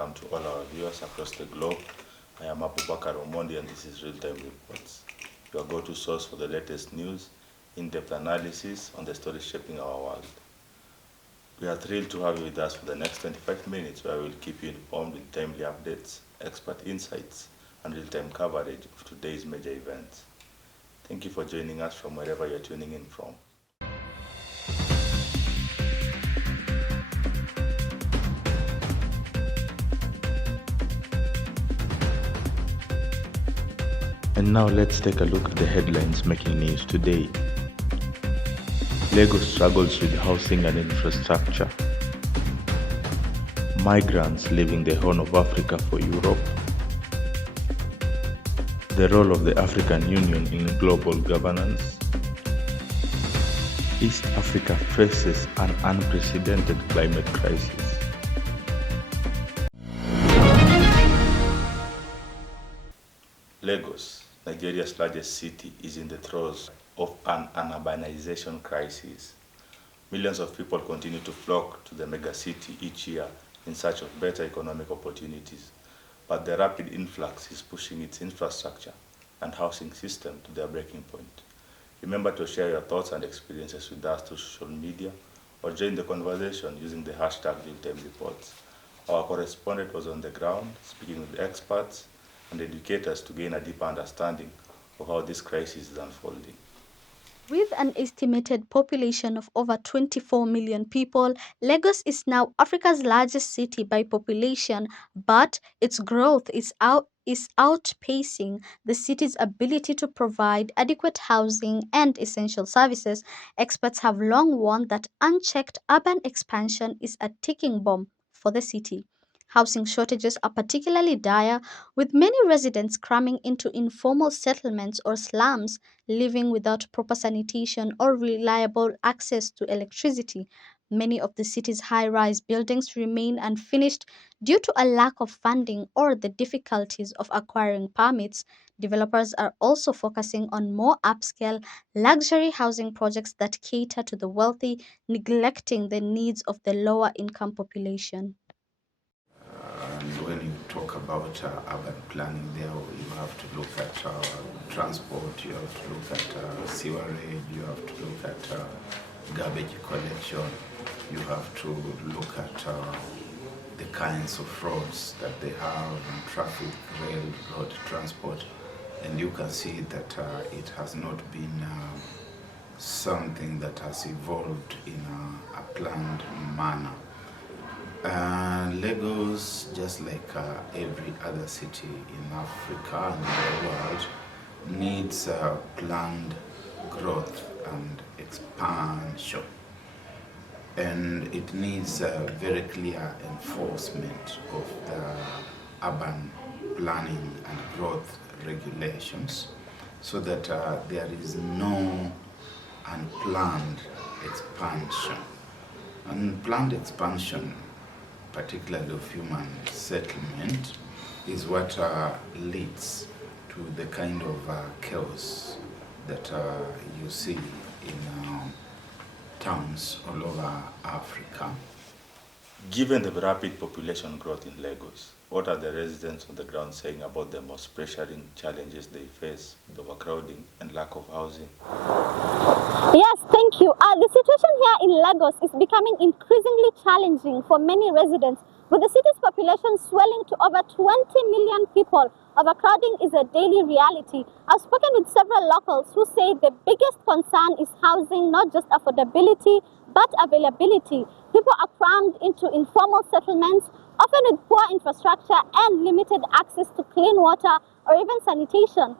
welcome to all our viewers across the globe. I am Abubakar Omondi and this is Real Time Reports, your go-to source for the latest news, in-depth analysis on the stories shaping our world. We are thrilled to have you with us for the next 25 minutes where we will keep you informed with timely updates, expert insights, and real-time coverage of today's major events. Thank you for joining us from wherever you're tuning in from. And now let's take a look at the headlines making news today. Lagos struggles with housing and infrastructure. Migrants leaving the Horn of Africa for Europe. The role of the African Union in global governance. East Africa faces an unprecedented climate crisis. Lagos, Nigeria's largest city, is in the throes of an urbanization crisis. Millions of people continue to flock to the megacity each year in search of better economic opportunities, but the rapid influx is pushing its infrastructure and housing system to their breaking point. Remember to share your thoughts and experiences with us through social media or join the conversation using the hashtag RealTimeReports. Our correspondent was on the ground speaking with experts and educators to gain a deeper understanding of how this crisis is unfolding. With an estimated population of over 24 million people, Lagos is now Africa's largest city by population, but its growth is outpacing the city's ability to provide adequate housing and essential services. Experts have long warned that unchecked urban expansion is a ticking bomb for the city. Housing shortages are particularly dire, with many residents cramming into informal settlements or slums, living without proper sanitation or reliable access to electricity. Many of the city's high rise buildings remain unfinished due to a lack of funding or the difficulties of acquiring permits. Developers are also focusing on more upscale, luxury housing projects that cater to the wealthy, neglecting the needs of the lower income population. And when you talk about urban planning there, you have to look at transport, you have to look at sewerage, you have to look at garbage collection, you have to look at the kinds of roads that they have in traffic, railroad transport, and you can see that it has not been something that has evolved in a planned manner. Lagos, just like every other city in Africa and in the world, needs planned growth and expansion. And it needs very clear enforcement of the urban planning and growth regulations so that there is no unplanned expansion. Unplanned expansion, particularly of human settlement, is what leads to the kind of chaos that you see in towns all over Africa. Given the rapid population growth in Lagos, what are the residents on the ground saying about the most pressuring challenges they face with overcrowding and lack of housing? Yes, thank you. The situation here in Lagos is becoming increasingly challenging for many residents. With the city's population swelling to over 20 million people, overcrowding is a daily reality. I've spoken with several locals who say the biggest concern is housing, not just affordability, but availability. People are crammed into informal settlements, often with poor infrastructure and limited access to clean water or even sanitation.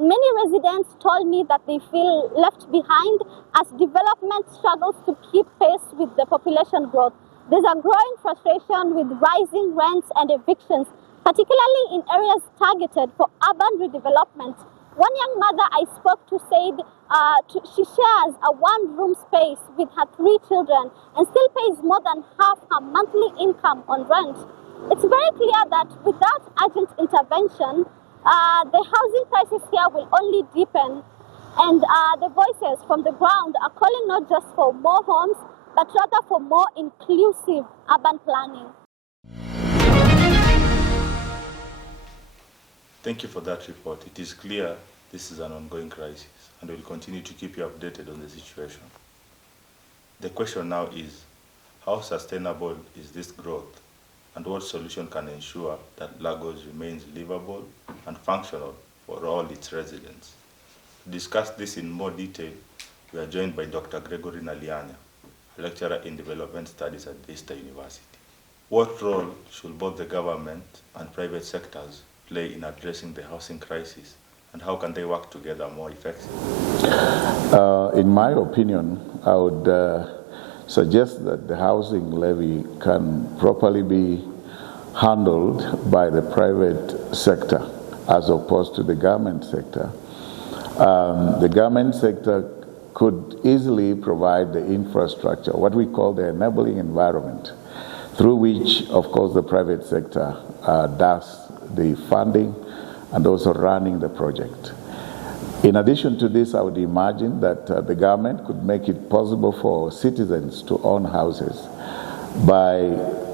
Many residents told me that they feel left behind as development struggles to keep pace with the population growth. There's a growing frustration with rising rents and evictions, particularly in areas targeted for urban redevelopment. One young mother I spoke to said she shares a one-room space with her 3 children and still pays more than half her monthly income on rent. It's very clear that without urgent intervention, the housing crisis here will only deepen, and the voices from the ground are calling not just for more homes, but rather for more inclusive urban planning. Thank you for that report. It is clear this is an ongoing crisis, and we'll continue to keep you updated on the situation. The question now is, how sustainable is this growth, and what solution can ensure that Lagos remains livable and functional for all its residents? To discuss this in more detail, we are joined by Dr. Gregory Nalianya, a lecturer in development studies at Vista University. What role should both the government and private sectors play in addressing the housing crisis, and how can they work together more effectively? In my opinion, I would suggest that the housing levy can properly be handled by the private sector as opposed to the government sector. The government sector could easily provide the infrastructure, what we call the enabling environment, through which, of course, the private sector does the funding and also running the project. In addition to this, I would imagine that the government could make it possible for citizens to own houses by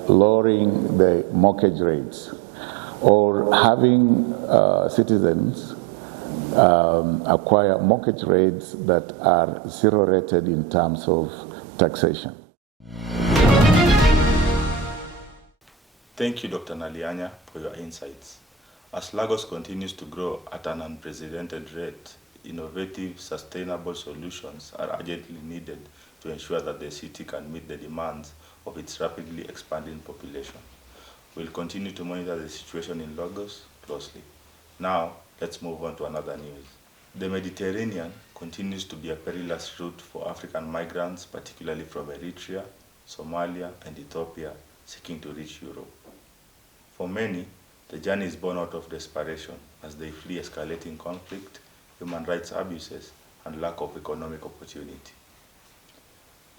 lowering the mortgage rates or having citizens acquire mortgage rates that are zero rated in terms of taxation. Thank you, Dr. Nalianya, for your insights. As Lagos continues to grow at an unprecedented rate, innovative, sustainable solutions are urgently needed to ensure that the city can meet the demands of its rapidly expanding population. We'll continue to monitor the situation in Lagos closely. Now, let's move on to another news. The Mediterranean continues to be a perilous route for African migrants, particularly from Eritrea, Somalia, and Ethiopia, seeking to reach Europe. For many, the journey is born out of desperation as they flee escalating conflict, human rights abuses, and lack of economic opportunity.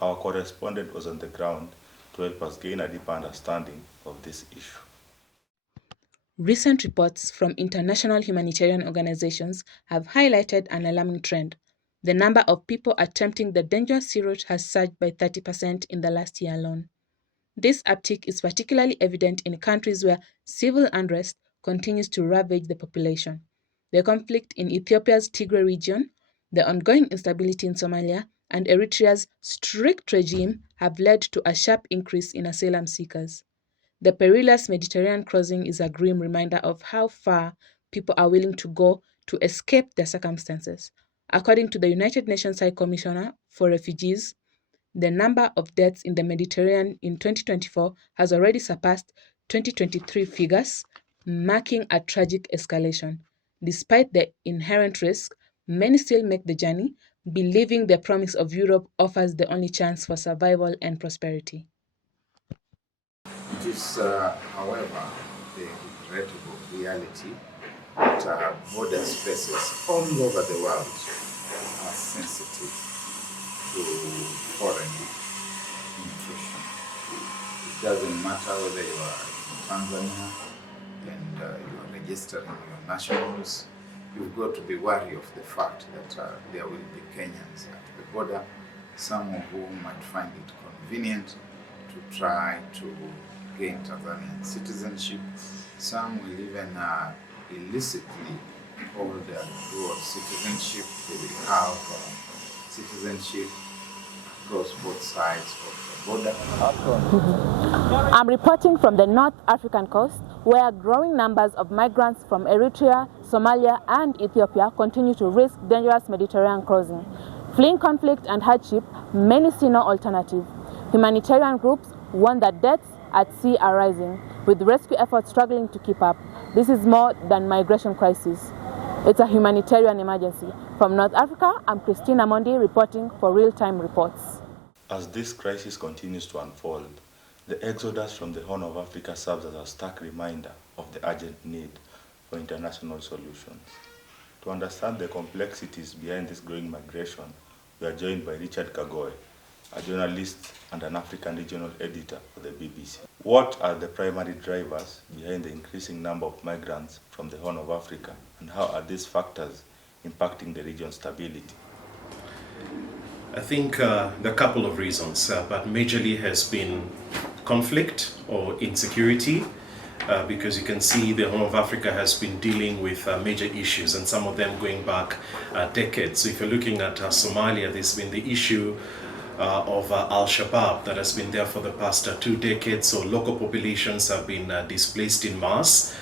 Our correspondent was on the ground to help us gain a deeper understanding of this issue. Recent reports from international humanitarian organizations have highlighted an alarming trend. The number of people attempting the dangerous sea route has surged by 30% in the last year alone. This uptick is particularly evident in countries where civil unrest continues to ravage the population. The conflict in Ethiopia's Tigray region, the ongoing instability in Somalia, and Eritrea's strict regime have led to a sharp increase in asylum seekers. The perilous Mediterranean crossing is a grim reminder of how far people are willing to go to escape their circumstances. According to the United Nations High Commissioner for Refugees, the number of deaths in the Mediterranean in 2024 has already surpassed 2023 figures, marking a tragic escalation. Despite the inherent risk, many still make the journey, believing the promise of Europe offers the only chance for survival and prosperity. It is, however, the regrettable reality that border spaces all over the world are sensitive to foreign intrusion. It doesn't matter whether you are in Tanzania and you are registering your nationals, you've got to be wary of the fact that there will be Kenyans at the border, some of whom might find it convenient to try to gain Tanzanian citizenship. Some will even illicitly hold dual citizenship. They will have citizenship across both sides of the border. I'm reporting from the North African coast, where growing numbers of migrants from Eritrea, Somalia, and Ethiopia continue to risk dangerous Mediterranean crossing. Fleeing conflict and hardship, many see no alternative. Humanitarian groups warn that deaths at sea are rising, with rescue efforts struggling to keep up. This is more than migration crisis. It's a humanitarian emergency. From North Africa, I'm Christina Mondi reporting for Real-Time Reports. As this crisis continues to unfold, the exodus from the Horn of Africa serves as a stark reminder of the urgent need for international solutions. To understand the complexities behind this growing migration, we are joined by Richard Kagoe, a journalist and an African regional editor for the BBC. What are the primary drivers behind the increasing number of migrants from the Horn of Africa, and how are these factors impacting the region's stability? I think there are a couple of reasons, but majorly has been conflict or insecurity. because you can see the Horn of Africa has been dealing with major issues, and some of them going back decades. So if you're looking at Somalia, there's been the issue of Al-Shabaab that has been there for the past 2 decades. So local populations have been displaced in mass.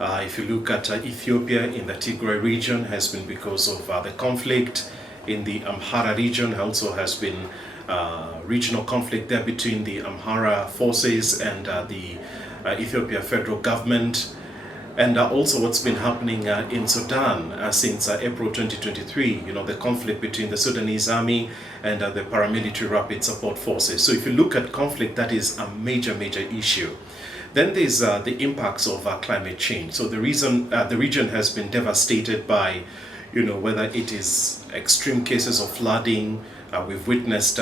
If you look at Ethiopia in the Tigray region, has been because of the conflict. In the Amhara region also has been regional conflict there between the Amhara forces and the Ethiopia federal government. And also what's been happening in Sudan since April 2023, the conflict between the Sudanese army and the paramilitary rapid support forces. So if you look at conflict, that is a major, major issue. Then there's the impacts of climate change. So the region has been devastated by, whether it is extreme cases of flooding. We've witnessed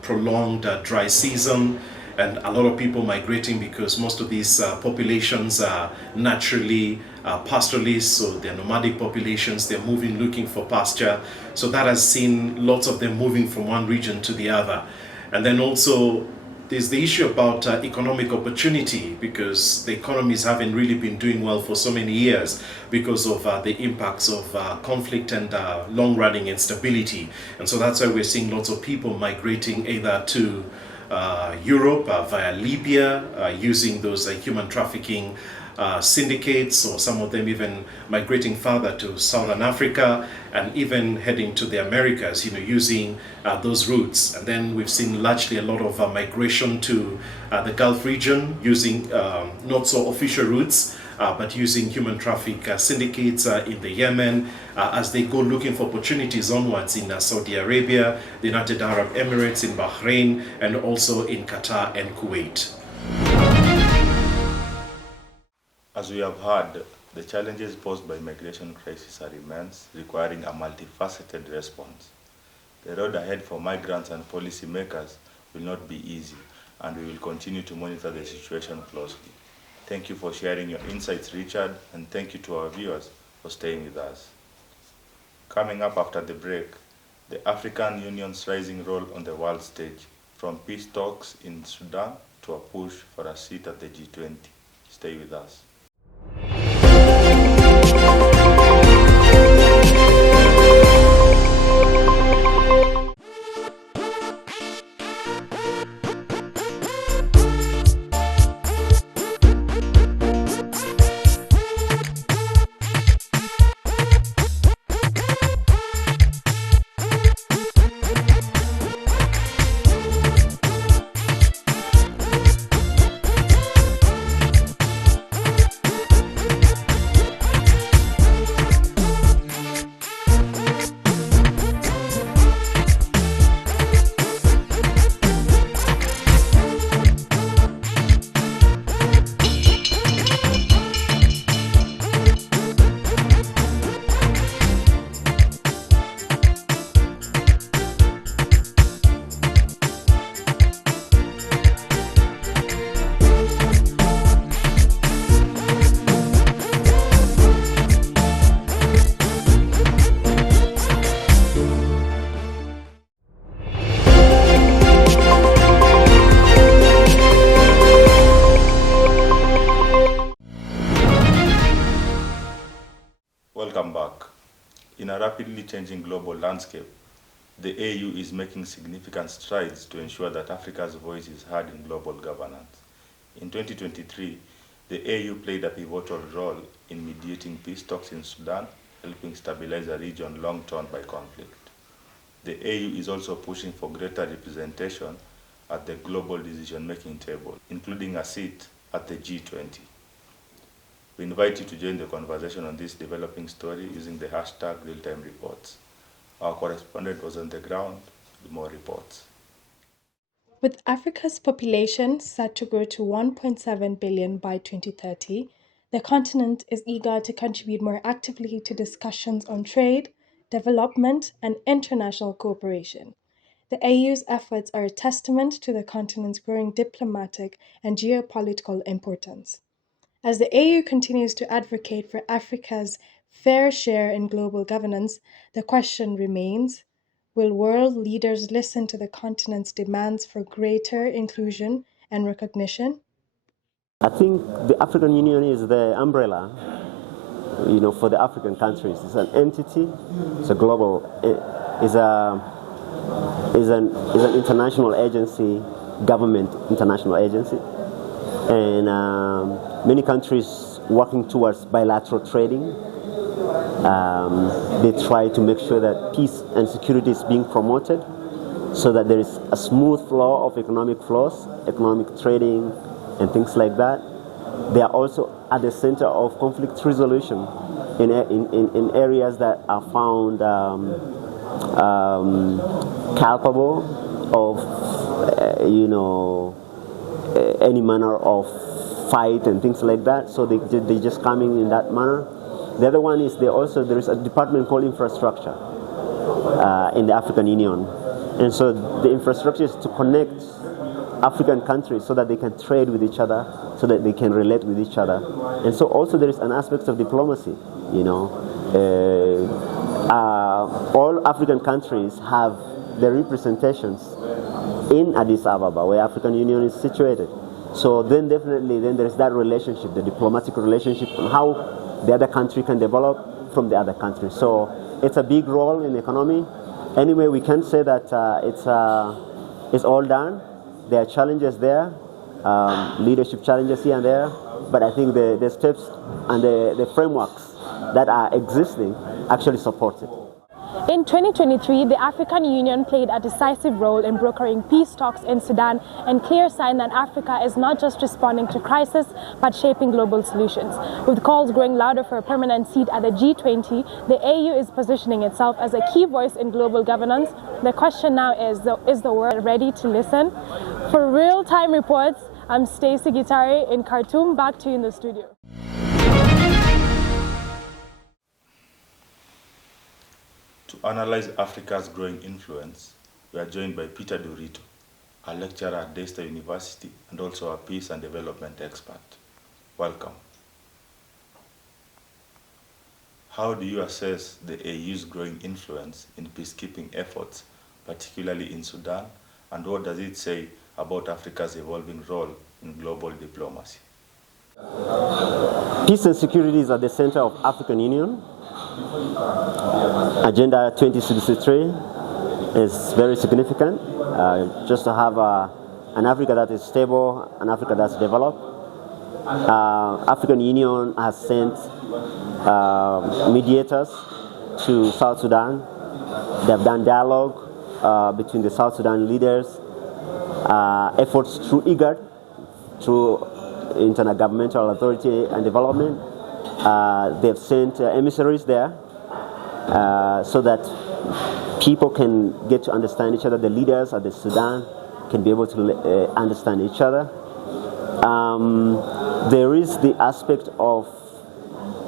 prolonged dry season, and a lot of people migrating because most of these populations are naturally pastoralists, so they're nomadic populations. They're moving, looking for pasture. So that has seen lots of them moving from one region to the other. And then also there's the issue about economic opportunity, because the economies haven't really been doing well for so many years because of the impacts of conflict and long-running instability. And so that's why we're seeing lots of people migrating either to Europe via Libya, using those human trafficking syndicates, or some of them even migrating further to Southern Africa and even heading to the Americas, using those routes. And then we've seen largely a lot of migration to the Gulf region, using not so official routes, but using human traffic syndicates in the Yemen, as they go looking for opportunities onwards in Saudi Arabia, the United Arab Emirates, in Bahrain, and also in Qatar and Kuwait. As we have heard, the challenges posed by migration crisis are immense, requiring a multifaceted response. The road ahead for migrants and policymakers will not be easy, and we will continue to monitor the situation closely. Thank you for sharing your insights, Richard, and thank you to our viewers for staying with us. Coming up after the break, the African Union's rising role on the world stage, from peace talks in Sudan to a push for a seat at the G20. Stay with us. Welcome back. In a rapidly changing global landscape, the AU is making significant strides to ensure that Africa's voice is heard in global governance. In 2023, the AU played a pivotal role in mediating peace talks in Sudan, helping stabilize a region long torn by conflict. The AU is also pushing for greater representation at the global decision-making table, including a seat at the G20. We invite you to join the conversation on this developing story using the hashtag realtime reports. Our correspondent was on the ground with more reports. With Africa's population set to grow to 1.7 billion by 2030, the continent is eager to contribute more actively to discussions on trade, development, and international cooperation. The AU's efforts are a testament to the continent's growing diplomatic and geopolitical importance. As the AU continues to advocate for Africa's fair share in global governance, the question remains: will world leaders listen to the continent's demands for greater inclusion and recognition? I think the African Union is the umbrella, for the African countries. It's an entity. It's a global. It's an international agency, government international agency, and many countries working towards bilateral trading. They try to make sure that peace and security is being promoted, so that there is a smooth flow of economic flows, economic trading, and things like that. They are also at the center of conflict resolution in areas that are found capable of, any manner of fight and things like that. So they just come in that manner. The other one is there is a department called infrastructure in the African Union. And so the infrastructure is to connect African countries so that they can trade with each other, so that they can relate with each other. And so also there is an aspect of diplomacy, all African countries have their representations in Addis Ababa, where African Union is situated. So then definitely there is that relationship, the diplomatic relationship, and how the other country can develop from the other country. So it's a big role in the economy. Anyway, we can say that it's all done. There are challenges there, leadership challenges here and there, but I think the steps and the frameworks that are existing actually support it. In 2023, the African Union played a decisive role in brokering peace talks in Sudan, and clear sign that Africa is not just responding to crisis, but shaping global solutions. With calls growing louder for a permanent seat at the G20, the AU is positioning itself as a key voice in global governance. The question now is the world ready to listen? For real-time reports, I'm Stacey Gitari in Khartoum. Back to you in the studio. To analyze Africa's growing influence, we are joined by Peter Durito, a lecturer at Daystar University and also a peace and development expert. Welcome. How do you assess the AU's growing influence in peacekeeping efforts, particularly in Sudan, and what does it say about Africa's evolving role in global diplomacy? Peace and security is at the center of African Union. Agenda 2063 is very significant, just to have an Africa that is stable, an Africa that's developed. African Union has sent mediators to South Sudan. They have done dialogue between the South Sudan leaders, efforts through IGAD, through Intergovernmental Authority and Development. They've sent emissaries there so that people can get to understand each other. The leaders of the Sudan can be able to understand each other. There is the aspect of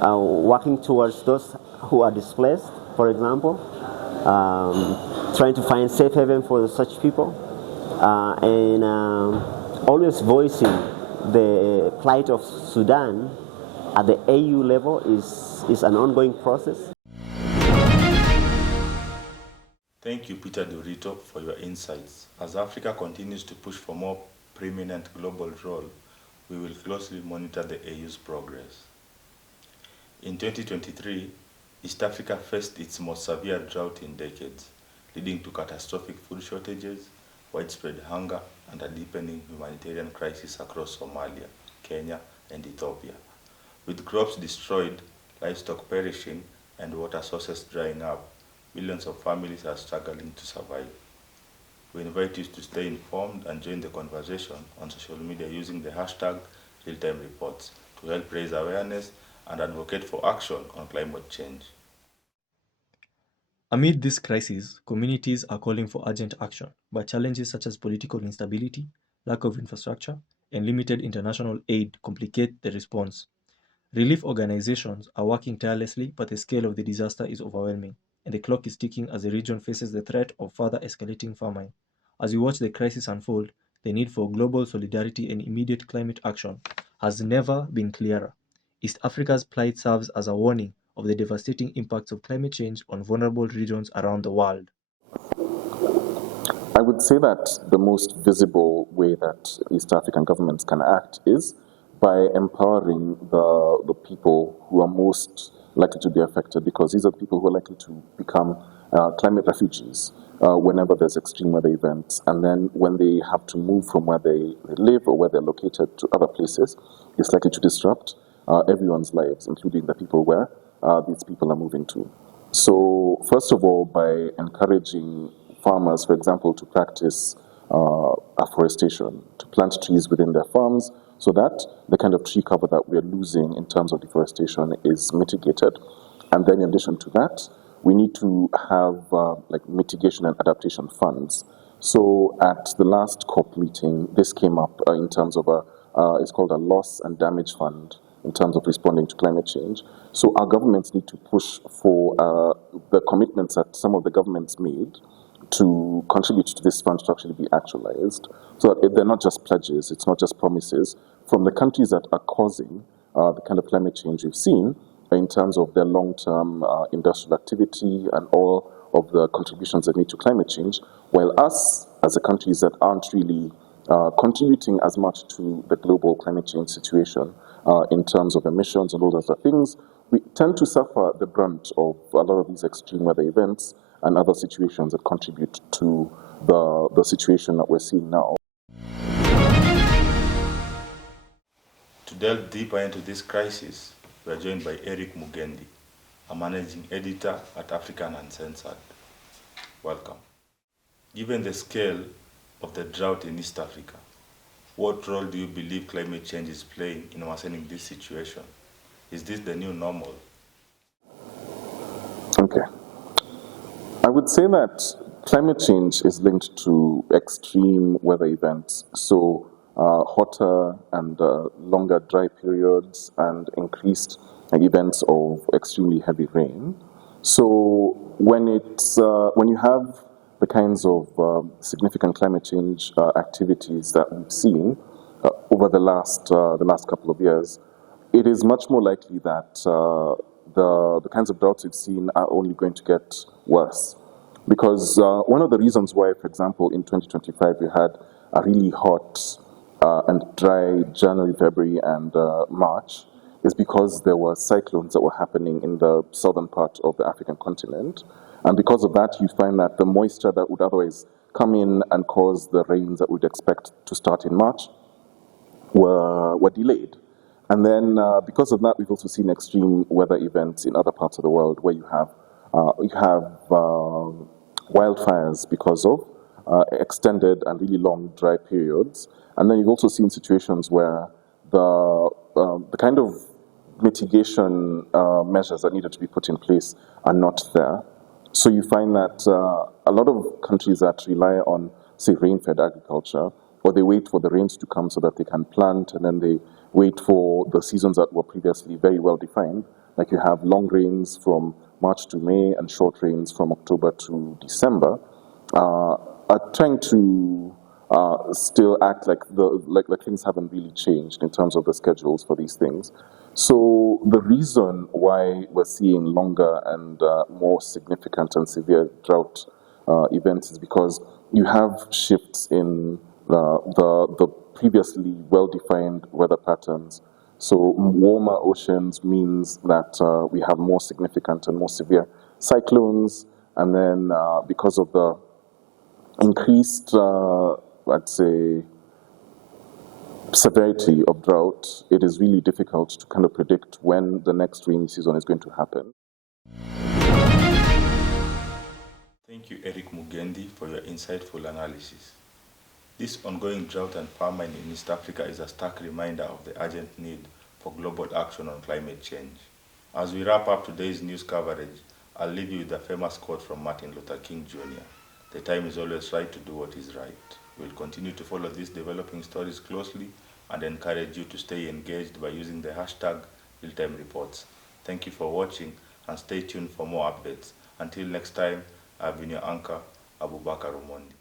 working towards those who are displaced, for example, trying to find safe haven for such people, and always voicing the plight of Sudan at the AU level is an ongoing process. Thank you, Peter Durito, for your insights. As Africa continues to push for more preeminent global role, we will closely monitor the AU's progress. In 2023, East Africa faced its most severe drought in decades, leading to catastrophic food shortages, widespread hunger, and a deepening humanitarian crisis across Somalia, Kenya, and Ethiopia. With crops destroyed, livestock perishing, and water sources drying up, millions of families are struggling to survive. We invite you to stay informed and join the conversation on social media using the hashtag Realtime Reports to help raise awareness and advocate for action on climate change. Amid this crisis, communities are calling for urgent action, but challenges such as political instability, lack of infrastructure, and limited international aid complicate the response. Relief organizations are working tirelessly, but the scale of the disaster is overwhelming, and the clock is ticking as the region faces the threat of further escalating famine. As we watch the crisis unfold, the need for global solidarity and immediate climate action has never been clearer. East Africa's plight serves as a warning of the devastating impacts of climate change on vulnerable regions around the world. I would say that the most visible way that East African governments can act is by empowering the people who are most likely to be affected, because these are the people who are likely to become climate refugees whenever there's extreme weather events. And then when they have to move from where they live or where they're located to other places, it's likely to disrupt everyone's lives, including the people where these people are moving to. So first of all, by encouraging farmers, for example, to practice afforestation, to plant trees within their farms, so that the kind of tree cover that we're losing in terms of deforestation is mitigated. And then in addition to that, we need to have like mitigation and adaptation funds. So at the last COP meeting, this came up in terms of it's called a loss and damage fund in terms of responding to climate change. So our governments need to push for the commitments that some of the governments made to contribute to this fund to actually be actualized. So that they're not just pledges, it's not just promises from the countries that are causing the kind of climate change we've seen in terms of their long-term industrial activity and all of the contributions they need to climate change, while us, as the countries that aren't really contributing as much to the global climate change situation in terms of emissions and all those other things, we tend to suffer the brunt of a lot of these extreme weather events and other situations that contribute to the situation that we're seeing now. To delve deeper into this crisis, we are joined by Eric Mugendi, a managing editor at African Uncensored. Welcome. Given the scale of the drought in East Africa, what role do you believe climate change is playing in worsening this situation? Is this the new normal? Okay. I would say that climate change is linked to extreme weather events. So hotter and longer dry periods and increased events of extremely heavy rain. So when you have the kinds of significant climate change activities that we've seen over the last couple of years, it is much more likely that the kinds of droughts we've seen are only going to get worse. Because one of the reasons why, for example, in 2025 we had a really hot and dry January, February, and March is because there were cyclones that were happening in the southern part of the African continent. And because of that, you find that the moisture that would otherwise come in and cause the rains that we'd expect to start in March were delayed. And then because of that, we've also seen extreme weather events in other parts of the world where you have wildfires because of extended and really long dry periods. And then you've also seen situations where the kind of mitigation measures that needed to be put in place are not there. So you find that a lot of countries that rely on, say, rain-fed agriculture, or they wait for the rains to come so that they can plant, and then they wait for the seasons that were previously very well defined. Like you have long rains from March to May and short rains from October to December, are trying to still act like things haven't really changed in terms of the schedules for these things. So the reason why we're seeing longer and more significant and severe drought events is because you have shifts in the previously well-defined weather patterns. So warmer oceans means that we have more significant and more severe cyclones, and then because of the increased, I'd say, severity of drought, it is really difficult to kind of predict when the next rainy season is going to happen. Thank you, Eric Mugendi, for your insightful analysis. This ongoing drought and famine in East Africa is a stark reminder of the urgent need for global action on climate change. As we wrap up today's news coverage, I'll leave you with a famous quote from Martin Luther King Jr. The time is always right to do what is right. We'll continue to follow these developing stories closely and encourage you to stay engaged by using the hashtag Realtime Reports. Thank you for watching and stay tuned for more updates. Until next time, I've been your anchor, Abubakar Omondi.